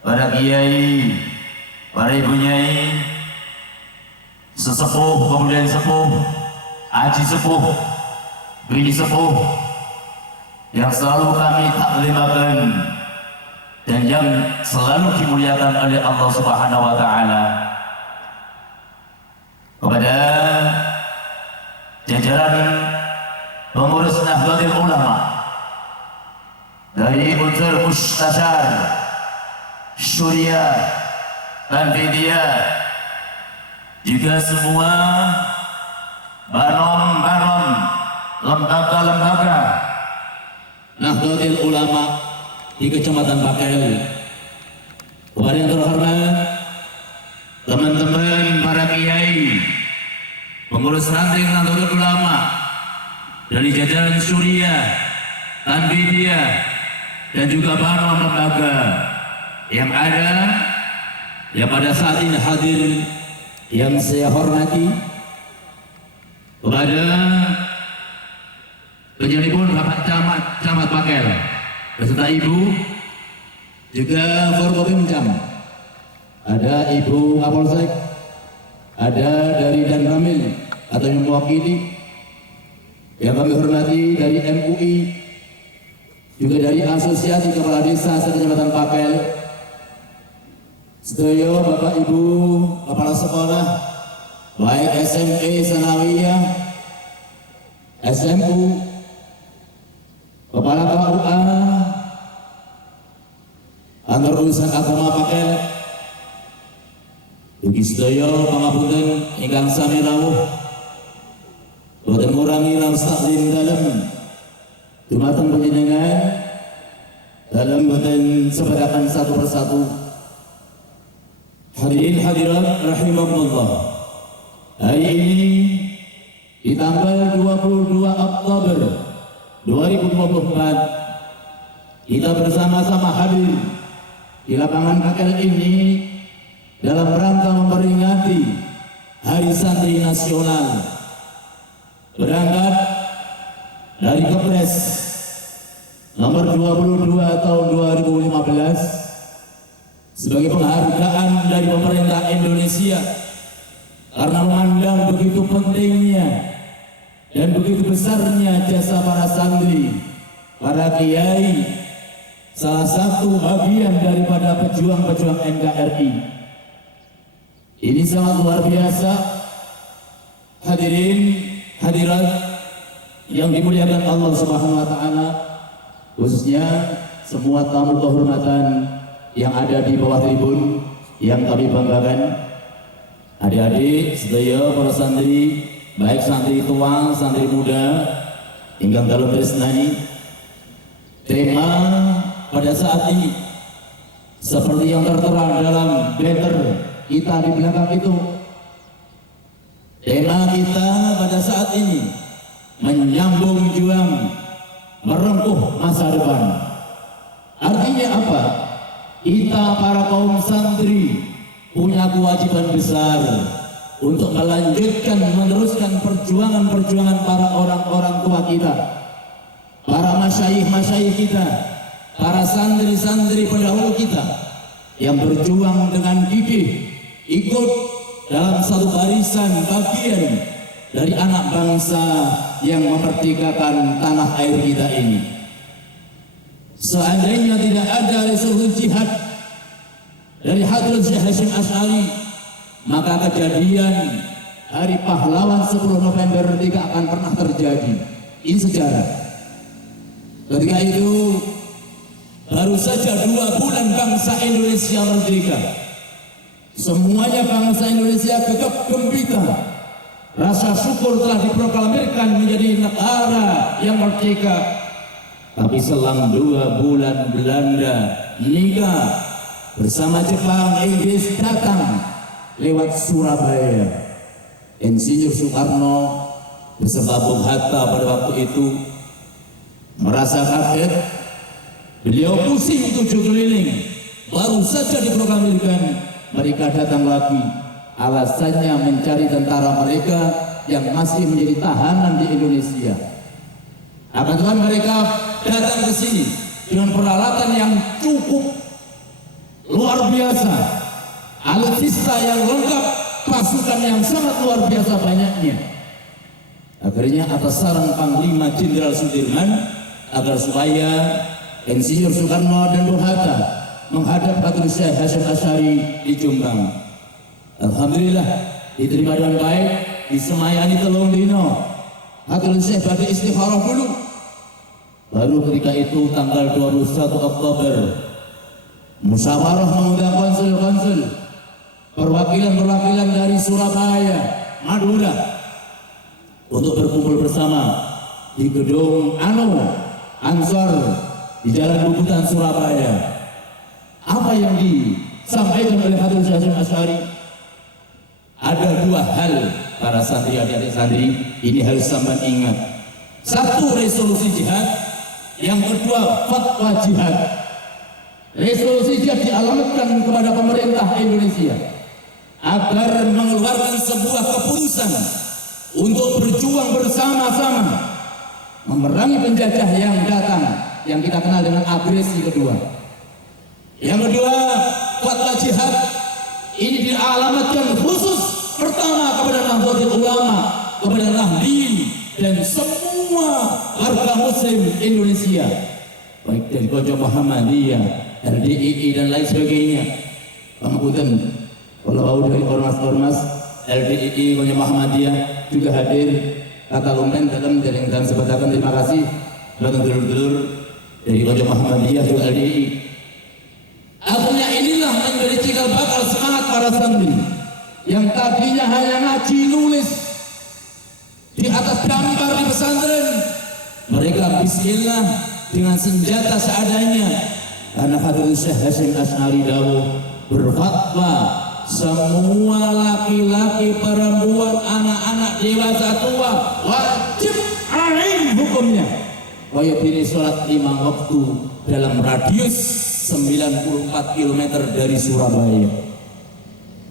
para kiai, para ibu nyai, sesepuh, kemudian sepuh, haji sepuh, bini sepuh, yang selalu kami taklimakan dan yang selalu dimuliakan oleh Allah Subhanahu wa Ta'ala. Kepada jajaran pengurus Nahdlatul Ulama dari unsur Mustasyar, Syuriah, Tanfidiyah, juga semua banom-banom, lembaga-lembaga Nahdlatul Ulama di Kecamatan Bakel. Kepada yang terhormat teman-teman para kiai, pengurus ranting Nahdlatul Ulama dari jajaran Syuriah, Tanfidiyah, dan juga banom lembaga yang ada yang pada saat ini hadir, yang saya hormati, kepada penjelibun Bapak Camat Bakel beserta Ibu, juga Forkopimjam, ada Ibu Kapolsek, ada dari Danramil atau yang mewakili, yang kami hormati dari MUI, juga dari Asosiasi Kepala Desa Kecamatan Bakel, sedaya Bapak Ibu Kepala Sekolah, baik SMA, Sanawiyah, SMU, Kepala KUA, Kantor Urusan Agama Bakel, ugi sedaya pangapunten ingkang sami rawuh, boten ngurangi raos taklim dalem dumateng panjenengan dalam boten sebadakan satu persatu. Hadirin hadirat rahimakumullah, hari ini di tanggal 22 Oktober 2024 kita bersama-sama hadir di lapangan Bakel ini dalam rangka memperingati Hari Santri Nasional, berangkat dari Kepres nomor 22 tahun 2015 sebagai penghargaan dari pemerintah Indonesia karena memandang begitu pentingnya dan begitu besarnya jasa para santri, para kiai, salah satu bagian daripada pejuang-pejuang NKRI. Ini sangat luar biasa. Hadirin hadirat yang dimuliakan Allah Subhanahu wa Ta'ala, khususnya semua tamu kehormatan yang ada di bawah tribun yang kami banggakan, adik-adik sedaya para santri, baik santri tua, santri muda, ingkang dalam tresnani. Tema pada saat ini seperti yang tertera dalam banner kita di belakang itu, tema kita pada saat ini menyambung juang merengkuh masa depan. Artinya apa? Kita para kaum santri punya kewajiban besar untuk melanjutkan, meneruskan perjuangan-perjuangan para orang-orang tua kita, para masyayikh-masyayikh kita, para santri-santri pendahulu kita yang berjuang dengan gigih ikut dalam satu barisan bagian dari anak bangsa yang memerdekakan tanah air kita ini. Seandainya tidak ada resolusi jihad dari Hadrat Syekh Hasyim Asy'ari, maka kejadian Hari Pahlawan 10 November tidak akan pernah terjadi. Ini sejarah. Ketika itu baru saja 2 bulan bangsa Indonesia merdeka. Semuanya bangsa Indonesia gegap gembira. Rasa syukur telah diproklamirkan menjadi negara yang merdeka. Tapi selang 2 bulan Belanda nikah bersama Jepang, Inggris datang lewat Surabaya. Insinyur Soekarno beserta Bung Hatta pada waktu itu merasa kaget. Beliau pusing 7 keliling. Baru saja diproklamirkan, mereka datang lagi. Alasannya mencari tentara mereka yang masih menjadi tahanan di Indonesia. Akan tetapi mereka datang ke sini dengan peralatan yang cukup luar biasa, alutsista yang lengkap, pasukan yang sangat luar biasa banyaknya. Akhirnya atas saran Panglima Jenderal Sudirman agar supaya Insinyur Soekarno dan Bung Hatta menghadap Hadrah Syekh Hasyim Asy'ari di Jombang. Alhamdulillah diterima dengan baik, disemayani telung dino. Hadrah Syekh badhe istikharah dulu. Baru ketika itu tanggal 21 Oktober musyawarah mengundang konsul-konsul, perwakilan-perwakilan dari Surabaya, Madura untuk berkumpul bersama di gedung Ansor di Jalan Bubutan Surabaya. Apa yang disampaikan oleh Hadrah Syekh Hasyim Asy'ari? Ada dua hal para santri, adik-adik santri, ini harus sampai ingat. Satu, resolusi jihad. Yang kedua, fatwa jihad. Resolusi jihad dialamatkan kepada pemerintah Indonesia agar mengeluarkan sebuah keputusan untuk berjuang bersama-sama memerangi penjajah yang datang, yang kita kenal dengan agresi kedua. Yang kedua, fatwa jihad ini dialamatkan khusus pertama kepada Nahdlatul Ulama, kepada Nahdliyin dan semua warga Muslim Indonesia, baik dari Pojok Muhammadiyah, LDII dan lain sebagainya. Pangapunten, kalau dari ormas-ormas LDII, Pojok Muhammadiyah juga hadir kata lumen dalam sebatakan terima kasih kepada dulur-dulur dari Pojok Muhammadiyah juga LDII. Akhirnya inilah menjadi cikal bakal semangat para santri yang tadinya hanya ngaji nulis di atas gambar di pesantren. Mereka bismillah dengan senjata seadanya, karena Hadrah Syekh Hasyim Asy'ari dawuh berfatwa semua laki-laki, perempuan, anak-anak, dewasa, tua wajib ain hukumnya wajib sholat 5 waktu dalam radius 94 km dari Surabaya.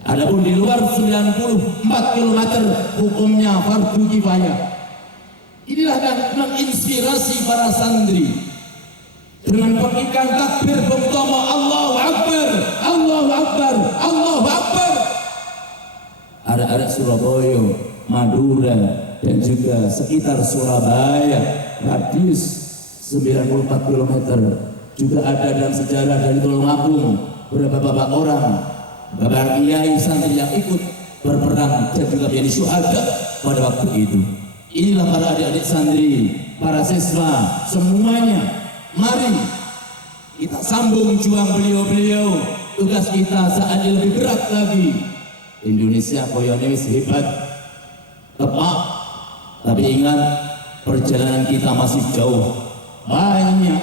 Adapun di luar 94 km hukumnya fardu kifayah. Inilah yang menginspirasi para santri dengan pengikan takbir bersama Allahu Akbar, Allahu Akbar, Allahu Akbar. Arek-arek Surabaya, Madura dan juga sekitar Surabaya radius 94 km juga ada dalam sejarah dari Tulungagung beberapa bapak orang, bapak kiai santri yang ikut berperang dan juga menjadi syuhada pada waktu itu. Inilah para adik-adik santri, para siswa semuanya, mari kita sambung juang beliau-beliau. Tugas kita saat ini lebih berat lagi. Indonesia koyone wis hebat, tepat, tapi ingat perjalanan kita masih jauh, banyak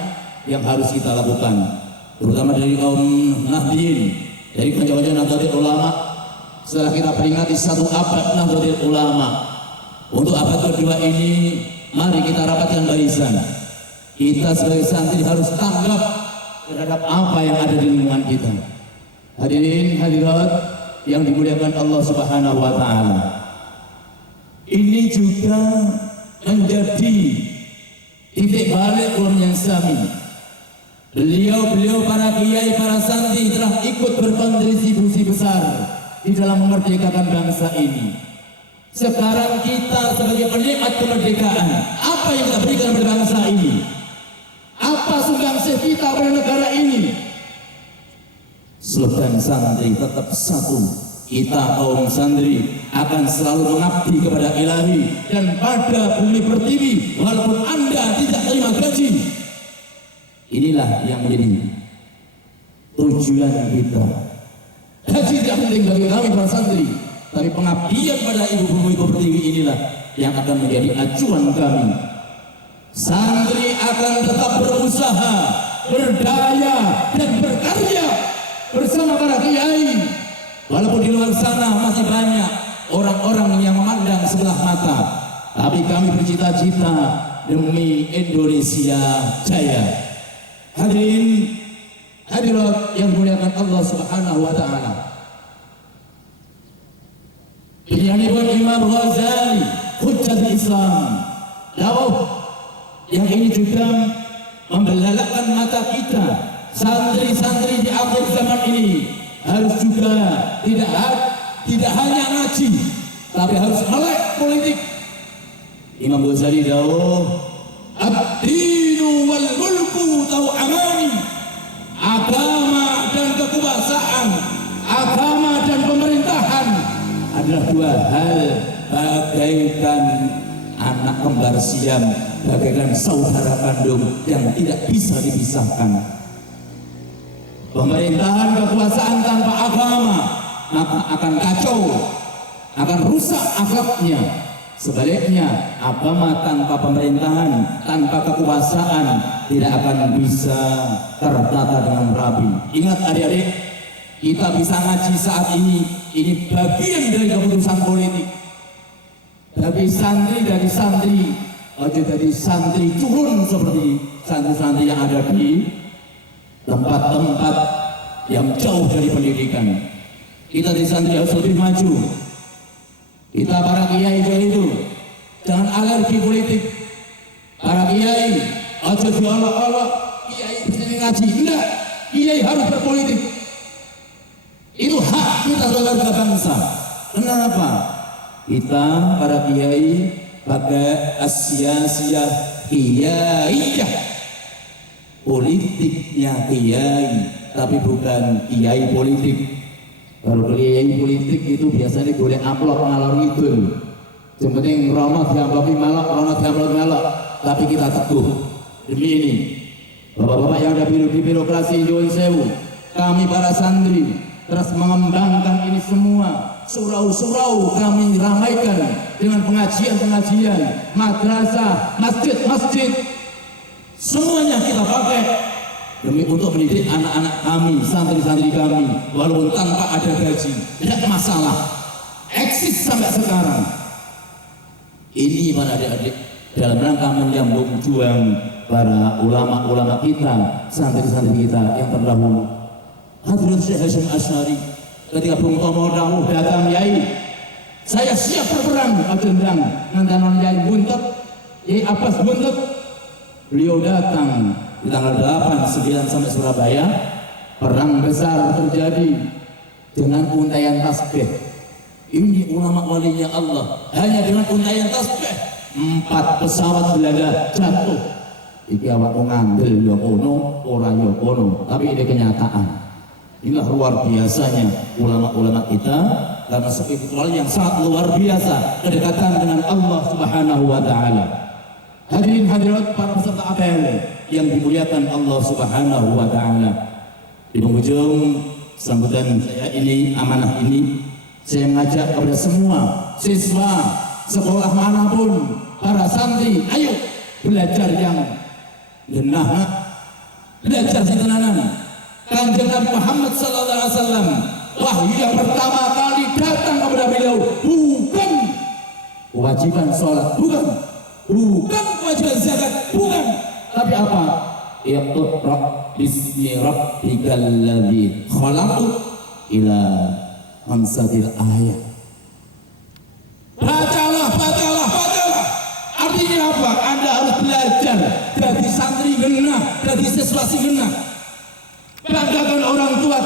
yang harus kita lakukan, terutama dari kaum Nahdliyin, dari kanca-kanca Nahdlatul Ulama. Setelah kita peringati 1 abad Nahdlatul Ulama, untuk abad kedua ini mari kita rapatkan barisan. Kita sebagai santri harus tanggap terhadap apa yang ada di lingkungan kita. Hadirin hadirat yang dimuliakan Allah Subhanahu wa taala, ini juga menjadi titik balik ulun yang sami. Beliau para kiai, para santri telah ikut berkontribusi besar di dalam memerdekakan bangsa ini. Sekarang kita sebagai penikmat kemerdekaan, apa yang kita berikan kepada bangsa ini? Apa sumbangsih kita pada negara ini? Slogan santri tetap satu. Kita kaum santri akan selalu mengabdi kepada Ilahi dan pada bumi pertiwi walaupun Anda tidak terima gaji. Inilah yang menjadi tujuan kita. Gaji tidak penting bagi kami para santri, tapi pengabdian pada ibu bumi pertiwi inilah yang akan menjadi acuan kami. Santri akan tetap berusaha, berdaya dan berkarya bersama para kiai. Walaupun di luar sana masih banyak orang-orang yang memandang sebelah mata, tapi kami bercita-cita demi Indonesia jaya. Hadirin hadirat yang dimuliakan Allah Subhanahu wa taala. Pilihanipun Imam Ghazali, Hujjatul Islam. Dawuh yang ini juga membelalakan mata kita santri-santri di akhir zaman ini harus juga tidak hanya ngaji, tapi harus melek politik. Imam Ghazali dawuh, ad-dinu wal mulku tau'amani. Agama dan kekuasaan, agama dan pemerintahan adalah dua hal bagaikan anak kembar siam, bagaikan saudara kandung yang tidak bisa dipisahkan. Pemerintahan kekuasaan tanpa agama maka akan kacau, akan rusak akhlaknya. Sebaliknya, agama tanpa pemerintahan, tanpa kekuasaan tidak akan bisa tertata dengan rapi. Ingat adik-adik, kita bisa ngaji saat ini bagian dari keputusan politik. Tapi santri dari santri, ojo dari santri turun seperti santri-santri yang ada di tempat-tempat yang jauh dari pendidikan. Kita di santri harus lebih maju. Kita para kiai itu jangan alergi politik. Para kiai ojo diolok-olok, kiai sini ngaji. Enggak, kiai harus berpolitik. Itu hak kita sebagai bangsa. Kenapa? Kita para kiai pakai asiyasiyah kiaiyah, politiknya kiai, tapi bukan kiai politik. Kalau kiai politik itu biasanya golek amplop ngalor ngidul. Yang penting rono diamplopi melok, rono diamplopi melok. Tapi kita teguh demi ini. Bapak-bapak yang ada di birokrasi Nyuwun Sewu, kami para santri terus mengembangkan ini semua. Surau-surau kami ramaikan dengan pengajian-pengajian, madrasah, masjid-masjid. Semuanya kita pakai demi untuk mendidik anak-anak kami, santri-santri kami, walaupun tanpa ada gaji, tidak masalah, eksis sampai sekarang. Ini para adik-adik dalam rangka menyambung juang para ulama-ulama kita, santri-santri kita yang terdahulu. Hadirin Syekh Hasyim Asy'ari, ketika Bung Tomo dawuh datang Yai, saya siap berperang, adendang ngantanon Yai buntut, Yai Abbas buntut. Beliau datang di tanggal 8, 9 sampai Surabaya. Perang besar terjadi dengan untaian tasbih. Ini ulama walinya Allah, hanya dengan untaian tasbih 4 pesawat Belanda jatuh. Iki awak ngambil yo kono, ora yo kono, tapi ini kenyataan. Inilah luar biasanya ulama-ulama kita, karena spiritual yang sangat luar biasa, kedekatan dengan Allah Subhanahu wa taala. Hadirin hadirat para peserta apel yang dimuliakan Allah Subhanahu wa taala. Di penghujung sambutan saya ini, amanah ini, saya mengajak kepada semua siswa sekolah manapun, para santri, ayo belajar yang genah, belajar sitenanan. Kanjeng Nabi Muhammad sallallahu alaihi wasallam, wahyu yang pertama kali datang kepada beliau bukan kewajiban sholat, bukan kewajiban zakat, bukan, tapi apa? Iqra bismi rabbikal ladzi khalaq ila khamsatil ayat. Bacalah. Artinya apa? Anda harus belajar dari santri genah, dari siswa si genah. Banggakan orang tua.